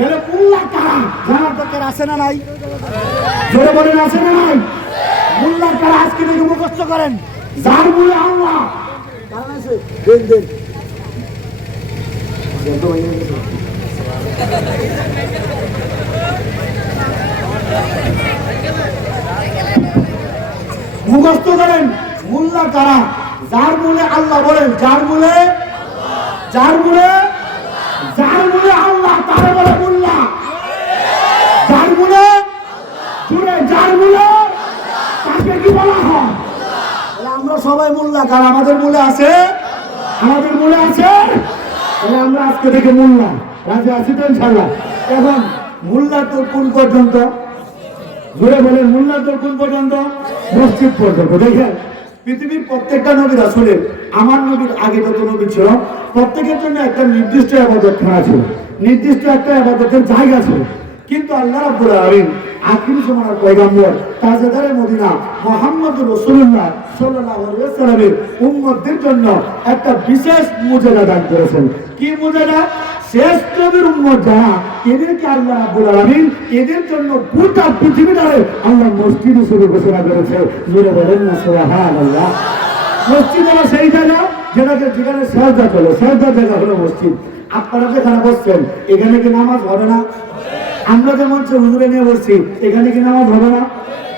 তাহলে মোল্লা কারা জানার দরকার আছে না নাই? জোরে বলেন আছে না নাই? মোল্লা কারা আজকে থেকে মুখস্থ করেন। যার মূলে আল্লাহ কারণ আছে দেন দেন মুখস্থ করেন। মোল্লা কারা? যার মূলে আল্লাহ বলেন, যার মূলে আল্লাহ তারা বলে মোল্লা। যার মূলে জুড়ে যার মূলে তাকে কি বলা হয়? আমরা সবাই মোল্লা কারা? আমাদের মূলে আছে, আমাদের মূলে আছে। তাহলে আমরা আজকে থেকে মোল্লা রাজা আছি তো ইনশাআল্লাহ। এখন মোল্লা তো কোন পর্যন্ত? জোরে বলেন মোল্লা তো কোন পর্যন্ত? মসজিদ পর্যন্ত। দেখেন পৃথিবীর প্রত্যেকটা নবী রাসূলের, আমার নবীর আগে যত নবী ছিল প্রত্যেকের জন্য একটা নির্দিষ্ট ইবাদতখানা ছিল, নির্দিষ্ট একটা ইবাদতের জায়গা ছিল। কিন্তু আল্লাহ রাব্বুল আলামিন আখিরি জামানার পয়গম্বর তাজদারে মদিনা মুহাম্মদুর রাসূলুল্লাহ সাল্লাল্লাহু আলাইহি ওয়াসাল্লামের উম্মতদের জন্য একটা বিশেষ মুজিজা দান করেছেন। কি মুজিজা? শেষ নবীর উম্মত যারা, এদেরকে আল্লাহ রাব্বুল আলামিন এদের জন্য গোটা পৃথিবীটারে আল্লাহ মসজিদ হিসেবে ঘোষণা করেছে। জোরে বলেন না সুবহানাল্লাহ। মসজিদ হলো সেই জায়গা যেখানে সাজদা চলে, সাজদার জায়গা হলো মসজিদ। আপনারা যেখানে বসছেন এখানে কি নামাজ হবে না? আমরা যেমন হুজুরে নিয়ে বসছি এখানে কি নামাজ হবে না?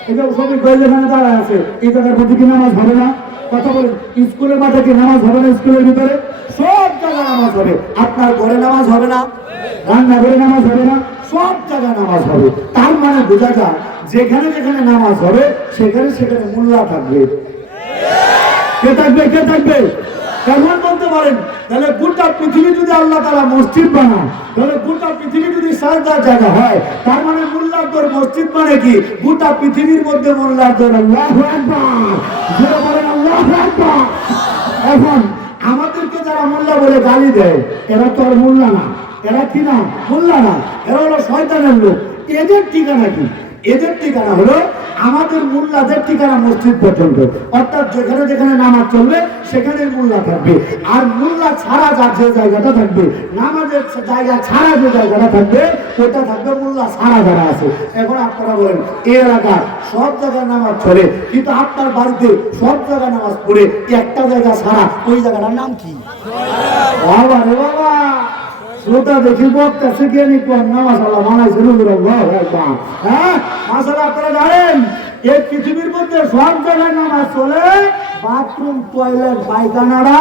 এটা সবই যেখানে দাঁড়ায় আছে এই জায়গার প্রতি কি নামাজ হবে না? কথা বলেন। স্কুলের মাঠে কি নামাজ হবে না? স্কুলের ভিতরে সব জায়গায় নামাজ হবে। আপনার ঘরে নামাজ হবে না? রান্নাঘরে নামাজ হবে না? সব জায়গায় নামাজ হবে। তার মানে বোঝা যায় যেখানে যেখানে নামাজ হবে সেখানে সেখানে মোল্লা থাকবে। কে থাকবে? কে থাকবে? কেমন বলতে পারেন? তাহলে গোটা পৃথিবী যদি আল্লাহ তাআলা মসজিদ বানায়, তাহলে গোটা পৃথিবী যদি সাজদার জায়গা হয়, তার মানে মোল্লার দর মসজিদ মানে কি? গোটা পৃথিবীর মধ্যে মোল্লার দর। আল্লাহু আকবার। জোরে বলেন আল্লাহু আকবার। এখন আমাদেরকে যারা মোল্লা বলে গালি দেয় এরা তো আর মোল্লা না। এরা কি না? মোল্লা না, এরা হলো শয়তানের লোক। এদের ঠিকানা কি? এদের ঠিকানা হলো আমাদের মোল্লাদের ঠিকানা মসজিদ পর্যন্ত। অর্থাৎ যেখানে যেখানে নামাজ চলবে সেখানে মোল্লা থাকবে। আর মোল্লা ছাড়া যার যে জায়গাটা থাকবে, নামাজের জায়গা ছাড়া যে জায়গাটা থাকবে ওটা থাকবে মোল্লা ছাড়া যারা আছে। এখন আপনারা বলেন এই এলাকার সব জায়গায় নামাজ চলে, কিন্তু আপনার বাড়িতে সব জায়গায় নামাজ পড়ে একটা জায়গা ছাড়া, ওই জায়গাটার নাম কি? বাবা রে বাবা, শ্রোতা দেখি বক্তা গিয়ে নিকলাম না মাশাআল্লাহ বানাইছে আল্লাহু আকবার। হ্যাঁ মাশাআল্লাহ। আপনারা জানেন এই পৃথিবীর মধ্যে সব জায়গায় নামাজ চলে, বাথরুম টয়লেট পায়খানারা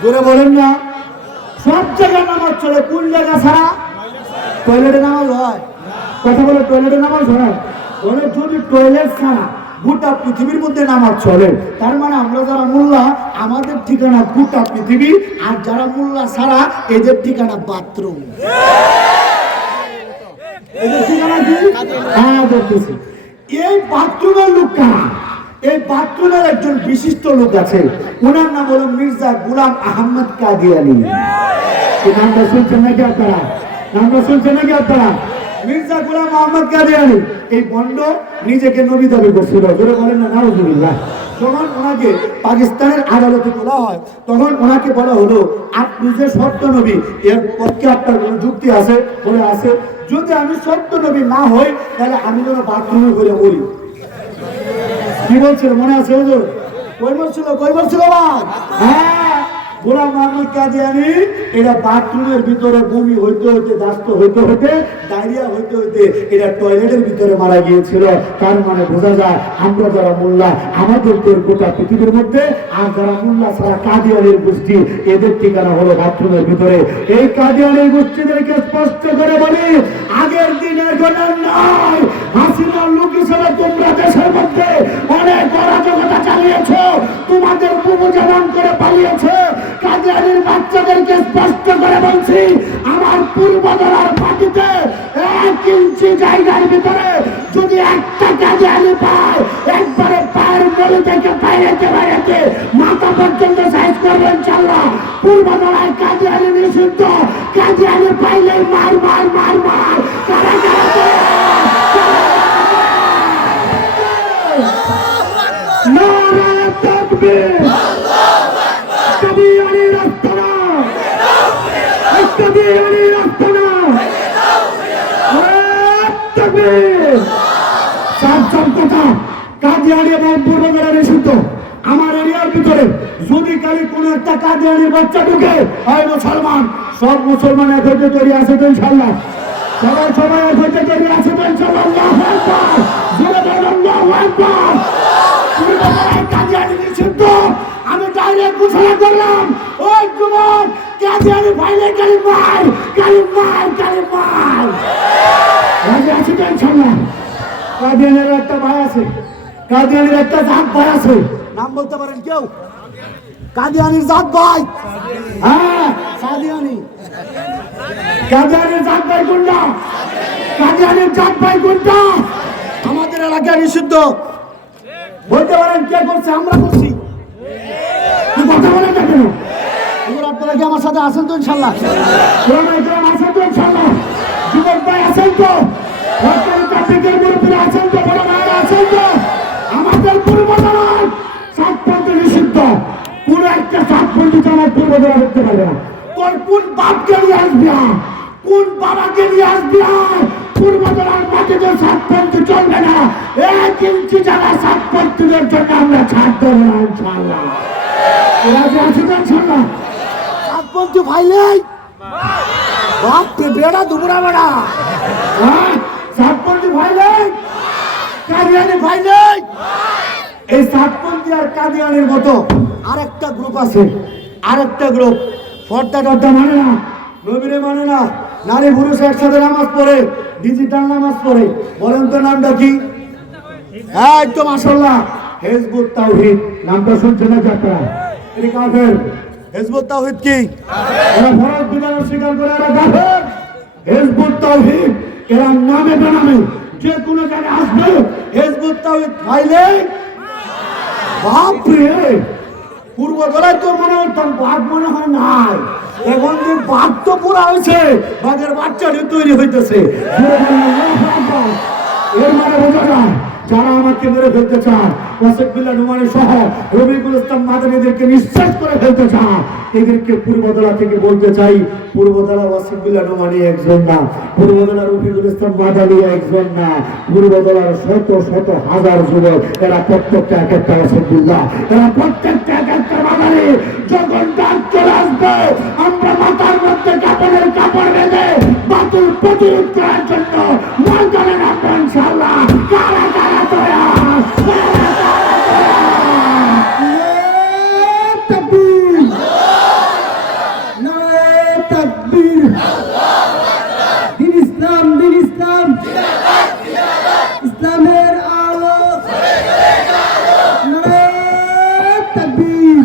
জোরে বলেন না, সব জায়গায় নামাজ চলে। কোন জায়গা ছাড়া? টয়লেটে নামাজ হয়। কথা বলে টয়লেটে নামাজ হয়? বলে যদি টয়লেট ছাড়া গোটা পৃথিবীর মধ্যে নামাজ চলে, তার মানে আমরা যারা মোল্লা আমাদের ঠিকানা গোটা পৃথিবী, আর যারা মোল্লা ছাড়া এদের ঠিকানা বাথরুম। এদের ঠিকানা কি? হ্যাঁ দেখতেছি। এই বাথরুমের লোক কারা? এই বাথরুমের একজন বিশিষ্ট লোক আছে, ওনার নাম হলো মির্জা গোলাম আহমদ কাদিয়ানী। এই নামটা শুনছেন নাকি আপনারা? নামটা শুনছেন নাকি আপনারা? মির্জা গোলাম আহমদ কাদিয়ানী এই বন্ড নিজেকে নবী দাবি করছিল। জোরে বলেন না নাউজুবিল্লাহ। যখন ওনাকে পাকিস্তানের আদালতে তোলা হয় তখন ওনাকে বলা হলো আপনি যে সত্য নবী, এর পক্ষে আপনার কোনো যুক্তি আছে? বলে আছে। যদি আমি সত্য নবী না হই তাহলে আমি যেন বাথরুমে করে বলি। কি বলছিল মনে আছে হুজুর? কই বলছিল? কই বলছিল? হ্যাঁ, গোলাম আহমদ কাদিয়ানী এটা বাথরুমের ভিতরে বমি হইতে হইতে, দাস্ত হইতে হইতে, ডায়রিয়া হইতে হইতে এটা টয়লেটের ভিতরে মারা গিয়েছিল। তার মানে বোঝা যায় আমরা যারা মোল্লা আমাদের গোটা পৃথিবীর মধ্যে, আর যারা মোল্লা ছাড়া কাদিয়ানীর গোষ্ঠী এদের ঠিকানা হলো বাথরুমের ভিতরে। এই কাদিয়ানীর গোষ্ঠীদেরকে স্পষ্ট করে বলি, আগের দিনের ঘটনা নয়। হাসিনার লোক হিসেবে তোমরা দেশের মধ্যে অনেক অরাজকতা চালিয়েছ, তোমাদের বুবু জবান করে পালিয়েছে। কাদিয়ানীর বাচ্চাদেরকে স্পষ্ট করে বলছি, আমার পূর্বদলার মাটিতে 1 ইঞ্চি জায়গার ভিতরে যদি একটা কাদিয়ানী পায়, একবারে পায়ের নলি থেকে বাইরেতে বাইরেতে মাথা পর্যন্ত সাইজ করবেন ইনশাআল্লাহ। পূর্বদলায় কাদিয়ানী নিষিদ্ধ, কাদিয়ানী পাইলে মার মার মার মার। কারা কারা নারায়ে তাকবীর, কাদিয়ানী রাস্তা না, কাদিয়ানী রাস্তা না। তাকবীর। সব কথা কাদিয়ানি এবং পূর্ববেলা নিষিদ্ধ। আমার এরিয়ার ভিতরে যদি কালি কোন একটা কাদিয়ানির বাচ্চা ঢুকে হয় মুসলমান, সব মুসলমান এক হইতে তৈরি আছে তো ইনশাল্লাহ। সবাই এক হইতে তৈরি আছে তো ইনশাল্লাহ। আল্লাহু আকবার, জোরে বলেন আল্লাহু আকবার। পূর্ববেলায় কাদিয়ানি নিষিদ্ধ। আমি ডাইরেক্ট ঘোষণা করলাম, ওই যুবক কাদিয়ানি ভাইলে কালিম ভাই, কালিম ভাই, কালিম ভাই রাজি আছে তো ইনশাল্লাহ। কাদিয়ানের একটা ভাই আছে, কাদিয়ানির একটা জাত ভাই আছে, নাম বলতে পারেন কেউ? কাদিয়ানির জাত ভাই, হ্যাঁ কাদিয়ানি। কাদিয়ানির জাত ভাই কোনটা? কাদিয়ানির জাত ভাই কোনটা? আমাদের এলাকায় নিষিদ্ধ। বলতে পারেন কে করছে? আমরা করছি। কথা বলেন না কেন? আপনারা কি আমার সাথে আছেন তো ইনশাল্লাহ? আছেন তো ইনশাল্লাহ? যুবক ভাই আছেন তো? আছেন তো? বড় ভাইরা আছেন তো? আমাদের পূর্বতলায় সাতপন্থী নিষিদ্ধ। কোন একটা সাতপন্থী আমার পূর্বতলা করতে পারবে না। তোর কোন বাপকে নিয়ে আসবি, কোন বাবাকে নিয়ে আসবি, পূর্বতলার মাটিতে সাতপন্থী চলবে না। এক ইঞ্চি জায়গা সাতপন্থীদের জন্য আমরা ছাড় দেবো না ইনশাল্লাহ। সাতপন্থী ভাই নেই, বাপরে বেড়া দুপুরা বেড়া। সাতপন্থী ভাই নেই, কাদিয়ানি ভাই নেই। এই সাতপন্থী আর কাদিয়ানির মতো আরেকটা গ্রুপ আছে, আরেকটা গ্রুপ পর্দা টর্দা মানে না, নবীরে মানে না, নারী পুরুষ একসাথে নামাজ পড়ে, ডিজিটাল নামাজ পড়ে। বলেন তো নামটা কি? এই তো মাশাআল্লাহ, হিজবুত তাওহীদ। নামটা শুনছেন না আপনারা? এটা কাফের। হিজবুত তাওহীদ কি? এরা ফরজ বিধান স্বীকার করে, এরা কাফের। হিজবুত তাওহীদ এরা নামে বেনামে যে কোনো জায়গায় আসবে, হিজবুত তাওহীদ পাইলে বাপরে, পূর্বতলায় তো মনে হতাম বাঘ মনে হয় নাই, এখন যে বাঘ তো পুরা হয়েছে, বাঘের বাচ্চাটি তৈরি হইতেছে। এর মানে বোঝা যায় যারা আমাকে মেরে ফেলতে চান, ওয়াসিফুল্লাহ নুমানী সহ রবিকুল ইসলাম মাদানীদেরকে নিঃশেষ করে ফেলতে চান, এদেরকে পূর্বতলা থেকে বলতে চাই, পূর্বতলা ওয়াসিফুল্লাহ নুমানী একজন না, পূর্বতলা রবিকুল ইসলাম মাদানী একজন না, পূর্বতলার শত শত হাজার যুবক, এরা প্রত্যেকটা এক একটা ওয়াসিফুল্লাহ, এরা প্রত্যেকটা এক একটা মাদানী। যখন ডাক চলে আসবে, আমরা মাথার মধ্যে কাপড়ের কাপড় বেঁধে বাতিল প্রতিরোধ করার জন্য ময়দানে নামবো ইনশাআল্লাহ। কারা কারা তৈরি? তাকবীর, নারে তাকবীর। দিন ইসলাম, দিন ইসলাম, ইসলামের আলো, নারে তাকবীর।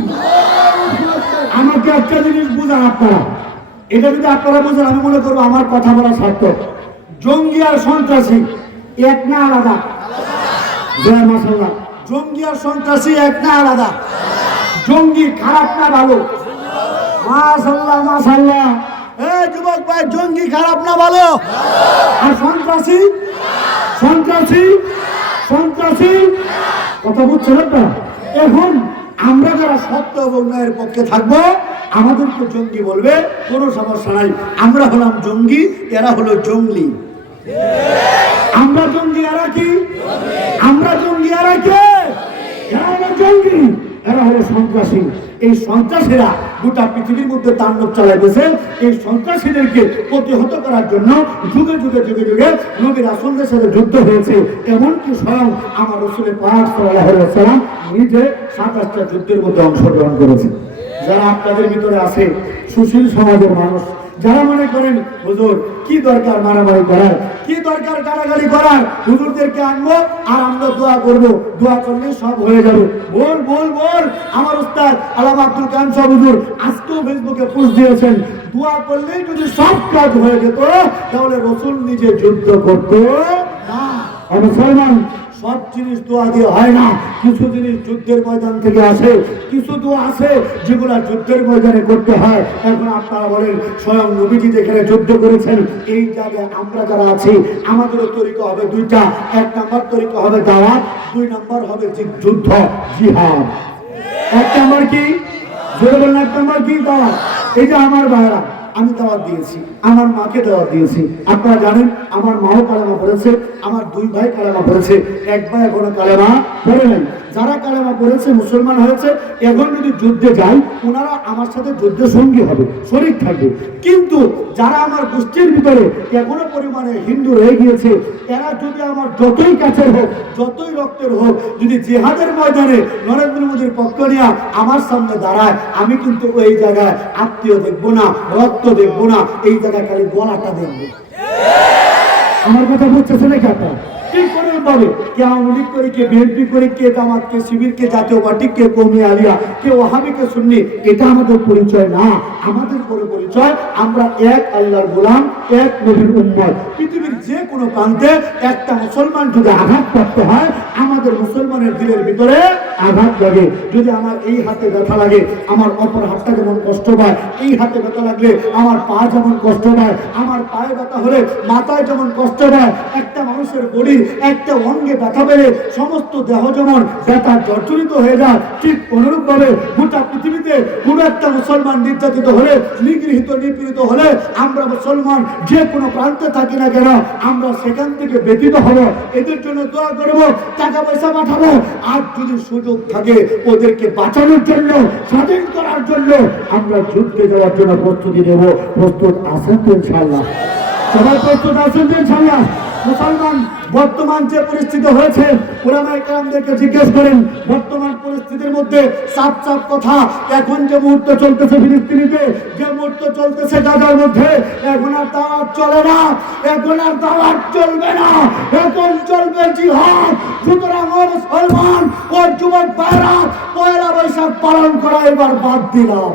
আমাকে একটা জিনিস বুঝান আপনারা, এটা যদি আপনারা বুঝেন আমি মনে করবো আমার কথা বলা সার্থক। জঙ্গি আর সন্ত্রাসী এক না আলাদা? জয় মাশাআল্লাহ। জঙ্গি আর সন্ত্রাসী এক না আলাদা? জঙ্গি খারাপ না ভালো? মাশাআল্লাহ মাশাআল্লাহ। এই যুবক ভাই, জঙ্গি খারাপ না ভালো? আর সন্ত্রাসী? সন্ত্রাসী সন্ত্রাসী কথা বুঝছেন আপনারা? এখন আমরা যারা সত্য এবং ন্যায়ের পক্ষে থাকবো, আমাদেরকে জঙ্গি বলবে, কোনো সমস্যা নাই। আমরা হলাম জঙ্গি, এরা হলো জঙ্গলি। আমরা জঙ্গি, এরা কি? আমরা জঙ্গি, এরা কে? এরা হলো জঙ্গি, এরা হলো সন্ত্রাসী। এই সন্ত্রাসীরা গোটা পৃথিবীর মধ্যে তাণ্ডব চালাইতেছে। এই সন্ত্রাসীদেরকে প্রতিহত করার জন্য যুগে যুগে যুগে যুগে নবী রাসূলদের সাথে যুদ্ধ হয়েছে। এমনকি স্বয়ং আমার রাসূল পাক সাল্লাল্লাহু আলাইহি ওয়াসাল্লাম নিজে 27টা যুদ্ধের মধ্যে অংশগ্রহণ করেছে। যারা আপনাদের ভিতরে আছে সুশীল সমাজের মানুষ, যারা মনে করেন হুজুর কি দরকার মারামারি করার, কি দরকার গালাগালি করার, হুজুরদেরকে আনবো আর আমরা দোয়া করবো, দোয়া করলে সব হয়ে যাবে। বল বল বল। আমার উস্তাদ আল্লামা আব্দুল কালাম সাহেব হুজুর আজকেও ফেসবুকে পোস্ট দিয়েছেন, দোয়া করলেই যদি সব কাজ হয়ে যেত তাহলে রাসূল নিজে যুদ্ধ করতো না। মুসলমান, সব জিনিস দোয়া দিয়ে হয় না, কিছু জিনিস যুদ্ধের ময়দান থেকে আসে, কিছু দোয়া আছে যেগুলো যুদ্ধের ময়দানে করতে হয়। এখন আপনারা বলেন, স্বয়ং নবীজি যেখানে যুদ্ধ করেছেন, এই জায়গায় আমরা যারা আছি আমাদেরও তরিকা হবে দুইটা। এক নাম্বার তরিকা হবে দাওয়াত, 2 নাম্বার হবে যুদ্ধ, জিহাদ। এক নাম্বার কি? জোরে বলেন, এক নাম্বার কি? দাওয়াত। এই যে আমার ভাইরা, আমি দাওয়াত দিয়েছি, আমার মাকে দাওয়াত দিয়েছি। আপনারা জানেন আমার মাও কালেমা পড়েছে, আমার দুই ভাই কালেমা পড়েছে, এক ভাই এখনো কালেমা পড়ে নাই। যারা কালেমা পড়েছে মুসলমান হয়েছে, এখন যদি যুদ্ধে যায় ওনারা আমার সাথে যুদ্ধে সঙ্গী হবে, শরীক থাকবে। কিন্তু যারা আমার গোষ্ঠীর ভিতরে এখনো পরিমাণে হিন্দু রয়ে গিয়েছে, এরা যদি আমার যতই কাছের হোক, যতই রক্তের হোক, যদি জিহাদের ময়দানে নরেন্দ্র মোদীর পক্ষ নিয়ে আমার সামনে দাঁড়ায়, আমি কিন্তু ওই জায়গায় আত্মীয় দেখবো না, রক্ত দেখবো না, এই জায়গায় খালি গলাটা দেখবো। আমার কথা বুঝতেছে নাকি আপনারা? ঠিক করে পাবে কে আওয়ামী লীগ করে, কে বিএনপি করে, কে জামাত, কে শিবির, কে জাতীয় পার্টি, কে কওমি আলিয়া, কে ওয়াহাবি, কে সুন্নি, এটা আমাদের পরিচয় না। আমাদের পরিচয় আমরা এক আল্লাহর গোলাম, এক নবীর উম্মত। পৃথিবীর যে কোনো প্রান্তে একটা মুসলমান যদি আঘাতপ্রাপ্ত হয়, আমাদের মুসলমানের দিলের ভিতরে আঘাত লাগে। যদি আমার এই হাতে ব্যথা লাগে, আমার অপর হাতটা যেমন কষ্ট পায়, এই হাতে ব্যথা লাগলে আমার পা যেমন কষ্ট পায়, আমার পায়ে ব্যথা হলে মাথায় যেমন কষ্ট পায়, একটা মানুষের বডির একটা অঙ্গে ব্যথা পেলে সমস্ত দেহ যেমন ব্যথা জর্জরিত হয়ে যায়, ঠিক অনুরূপ ভাবে গোটা পৃথিবীতে কোন একটা মুসলমান নির্যাতিত হলে, নিগৃহীত, নিপীড়িত হলে, আমরা মুসলমান যে কোনো প্রান্তে থাকি না কেন, আমরা সেখান থেকে ব্যতীত হব। এদের জন্য দোয়া করব, টাকা পয়সা পাঠাবো, আর যদি সুযোগ থাকে ওদেরকে বাঁচানোর জন্য, স্বাধীন করার জন্য আমরা যুদ্ধে যাওয়ার জন্য প্রস্তুতি নেব। প্রস্তুত আছেন তো ইনশাআল্লাহ? সবাই প্রস্তুত আছেন তো ইনশাআল্লাহ? মুসলমান বর্তমান যে পরিস্থিতি হয়েছে, উলামায়ে কেরামদেরকে জিজ্ঞেস করেন, বর্তমান পরিস্থিতির মধ্যে সাপ সাপ কথা, এখন যে মুহূর্ত চলতেছে ফিলিস্তিনিতে, যে মুহূর্ত চলতেছে গাজার মধ্যে, এখন আর দাওয়াত চলে না, এখন আর দাওয়াত চলবে না, এখন চলবে জিহাদ। সুতরাং ও মুসলমান, ও যুবক ভাইরা, পয়লা বৈশাখ পালন করা এবার বাদ দিলাম।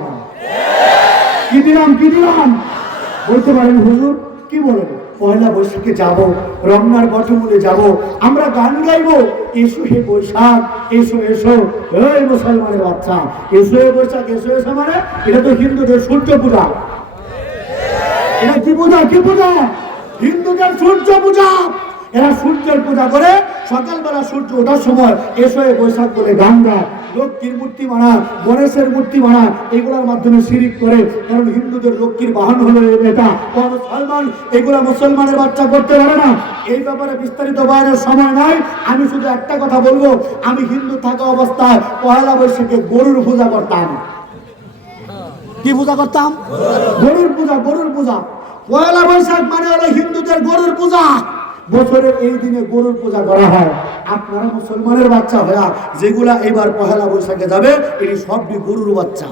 কি দিলাম? কি দিলাম? বলতে পারেন হুজুর কি বলেন? পয়লা বৈশাখে যাব, রমনার বটমূলে যাব, আমরা গান গাইবো, এসো হে বৈশাখ, এসো এসো। এই মুসলমানের বাচ্চা, এসো হে বৈশাখ, এসো এসো মানে এটা তো হিন্দুদের সূর্য পূজা। এটা কি পূজা? কি পূজা? হিন্দুদের সূর্য পূজা। এরা সূর্যের পূজা করে, সকালবেলা সূর্য ওঠার সময় এসো হে বৈশাখ বলে গান গায়, লক্ষ্মীর মূর্তি বানায়, গণেশের মূর্তি বানায়, এগুলোর মাধ্যমে শিরিক করে। কারণ হিন্দুদের লক্ষ্মীর বাহন হলো এটা। মুসলমান এগুলা মুসলমানের বাচ্চা করতে পারে না। এই ব্যাপারে বিস্তারিত বয়ানের সময় নাই, আমি শুধু একটা কথা বলবো, আমি হিন্দু থাকা অবস্থায় পয়লা বৈশাখে গরুর পূজা করতাম। কি পূজা করতাম? গরুর পূজা। গরুর পূজা। পয়লা বৈশাখ মানে হলো হিন্দুদের গরুর পূজা। বছরের এই দিনে গরুর পূজা করা হয়। আপনারা মুসলমানের বাচ্চা হয়া যেগুলা এবার পহেলা বৈশাখে যাবে, এটি সবই গরুর বাচ্চা।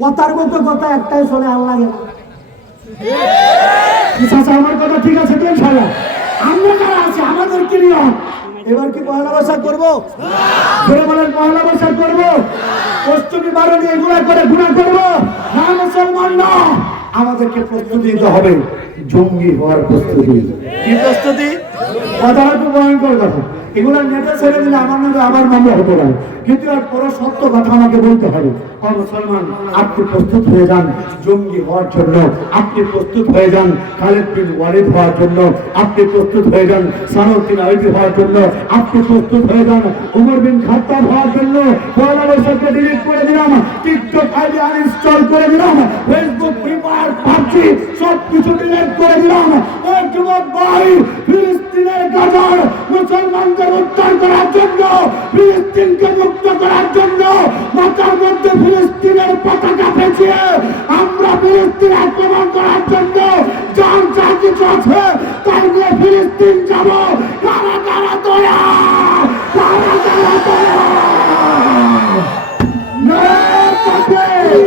কথার মতো কথা একটাই শোনে, আল্লাহ আমার কথা ঠিক আছে তো ইনশাআল্লাহ? আমরা যারা আছি আমাদের কি নিয়ম? এবার কি পহেলা বৈশাখ করবো? ধরে বলেন পহেলা বৈশাখ করবো? অষ্টমী বারণী এগুলা করে গুণা করবো না? মুসলমান না, আমাদেরকে প্রস্তুতি নিতে হবে, জঙ্গি হওয়ার প্রস্তুতি। কি প্রস্তুতি? কথাটা তো ভয়ঙ্কর কথা, এগুলা নেতা ছেড়ে দিলে আমার নামে আবার মামলা হতে পারে, কিন্তু আর পরে সত্য কথা আমাকে বলতে হবে। মুসলমান, আপনি প্রস্তুত হয়ে যান জঙ্গি হওয়ার জন্য, আপনি প্রস্তুত হয়ে যান খালেদ বিন ওয়ালিদ হওয়ার জন্য, আপনি প্রস্তুত হয়ে যান সালাউদ্দিন আইয়ুবী হওয়ার জন্য, আপনি প্রস্তুত হয়ে যান ওমর বিন খাত্তাব হওয়ার জন্য। পয়লা বৈশাখে ডিলিট করে দিলাম, টিকটক আইডি আনইনস্টল করে দিলাম, ফেসবুক, ফ্রি ফায়ার, পাবজি সব কিছু ডিলিট করে দিলাম। ও যুবক ভাই, ফিলিস্তিনের গাজার মুসলমানদের উদ্ধার করার জন্য, ফিলিস্তিনকে মুক্ত করার জন্য, মাথার মধ্যে ফিলিস্তিনের পতাকা পেঁচিয়ে আমরা ফিলিস্তিন আক্রমণ করার জন্য যার যা কিছু আছে তাই নিয়ে ফিলিস্তিন যাব। কারা কারা দয়া, কারা কারা দয়া। নারায়ে তাকবীর,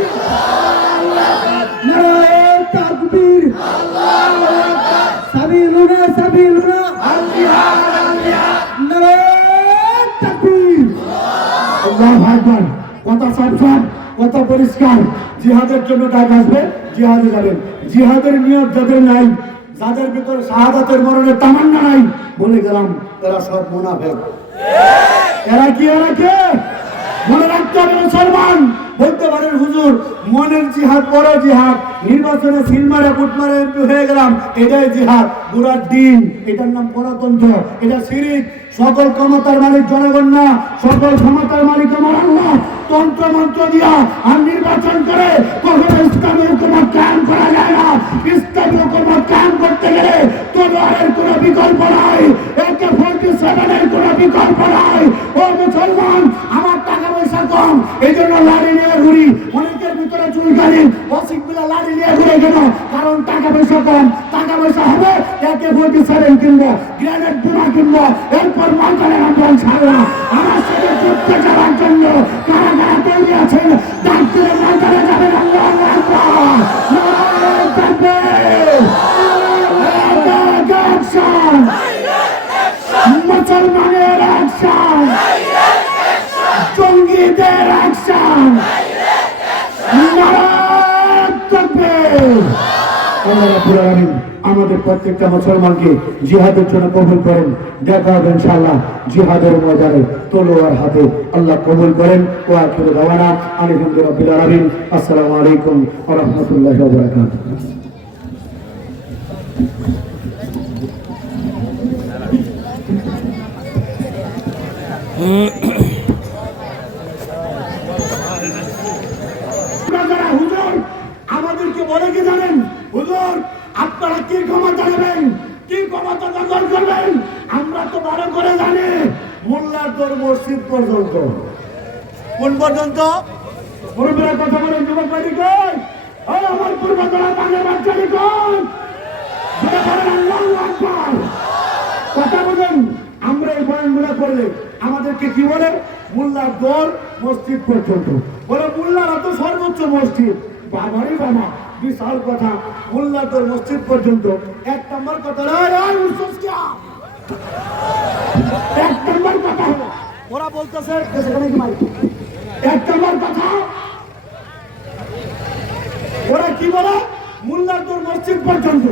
নারায়ে তাকবীর, আল্লাহু আকবার, সাবিলুনা সাবিলুনা আল জিহাদ আল জিহাদ, নারায়ে তাকবীর, আল্লাহু আকবার। কথা সাবধান, কথা পরিষ্কার। জিহাদের জন্য ডাক আসবে, জিহাদে যাবেন। জিহাদের নিয়ত যাদের নাই, যাদের ভিতরে শাহাদাতের মরণের তামান্না নাই, বলে গেলাম এরা সব মুনাফিক। এরা কি? এরা কে? মনে রাখতে হবে মুসলমান। বলতে পারেন হুজুর মনের জিহাদ বড় জিহাদ, নির্বাচনে সিলমারে বুটমারে এমপি হয়ে গেলাম, এটাই জিহাদ। বুড়ার ডিম, এটার নাম গণতন্ত্র, এটা শিরিক। সকল ক্ষমতার মালিক জনগণ না, সকল ক্ষমতার মালিক আমার আল্লাহ। তন্ত্র মন্ত্র দিয়া আর নির্বাচন করে কখনো ইসলামী হুকুমত কায়েম করা যায় না। ইসলামী হুকুমত কায়েম করতে গেলে তলোয়ারের কোনো বিকল্প নাই, AK-47 কোনো বিকল্প নাই। ও মুসলমান, আমার টাকা পয়সা কম, এই জন্য লাড়ি নিয়ে ঘুরি। অনেকের ভিতরে চুলকানি, অসিকগুলা লাড়ি নিয়ে ঘুরে কেন? কারণ টাকা পয়সা কম। টাকা পয়সা হবে, AK-47 কিনবো, গ্রেনেড বোমা কিনবো, এরপর ময়দানে নামবো ইনশাআল্লাহ। আমার সাথে যুদ্ধে যাওয়ার জন্য কারা কারা তৈরি আছেন? ডাক্তারে ময়দানে যাবেন। আল্লাহু আকবার, নারায়ে তাকবীর, অ্যাকশন, মুসলমানের অ্যাকশন, জঙ্গিদের অ্যাকশন, নারায়ে তাকবীর। আল্লাহ রাব্বুল আলামিন আমাদের প্রত্যেকটা মুসলমানকে জিহাদের জন্য কবুল করেন। দেখা হবে ইনশাআল্লাহ জিহাদের ময়দানে তলোয়ার হাতে। আল্লাহ কবুল করেন। ওয়া আখিরু দাওয়ানা আলহামদুলিল্লাহি রাব্বিল আলামিন। আসসালামু আলাইকুম ওয়া রাহমাতুল্লাহি ওয়া বারাকাতুহু। হুজুর আমাদেরকে বলে কি জানেন? হুজুর আপনারা কি ক্ষমতা নেবেন, কি ক্ষমতা দখল করবেন? আমরা তো ভালো করে জানি মোল্লার তোর মসজিদ পর্যন্ত। কোন পর্যন্ত? মুরব্বীরা কথা বলেন, যুবক ভাই কই? ও আমার পূর্বতলা বাংলা বাচ্চারি কই? যেটা বলেন আল্লাহু আকবার। কথা বলেন। আমরা এই বয়ানগুলো করলে আমাদেরকে কি বলে? মোল্লার দর মসজিদ পর্যন্ত বলে। মোল্লারা তো সর্বোচ্চ মসজিদ। বাবারই বাবা, বিশাল কথা। মোল্লা তোর মসজিদ পর্যন্ত। এক নম্বর কথা, এক নম্বর কথা ওরা বলতেছে এক নম্বর কথা ওরা কি বলে? মোল্লা তোর মসজিদ পর্যন্ত।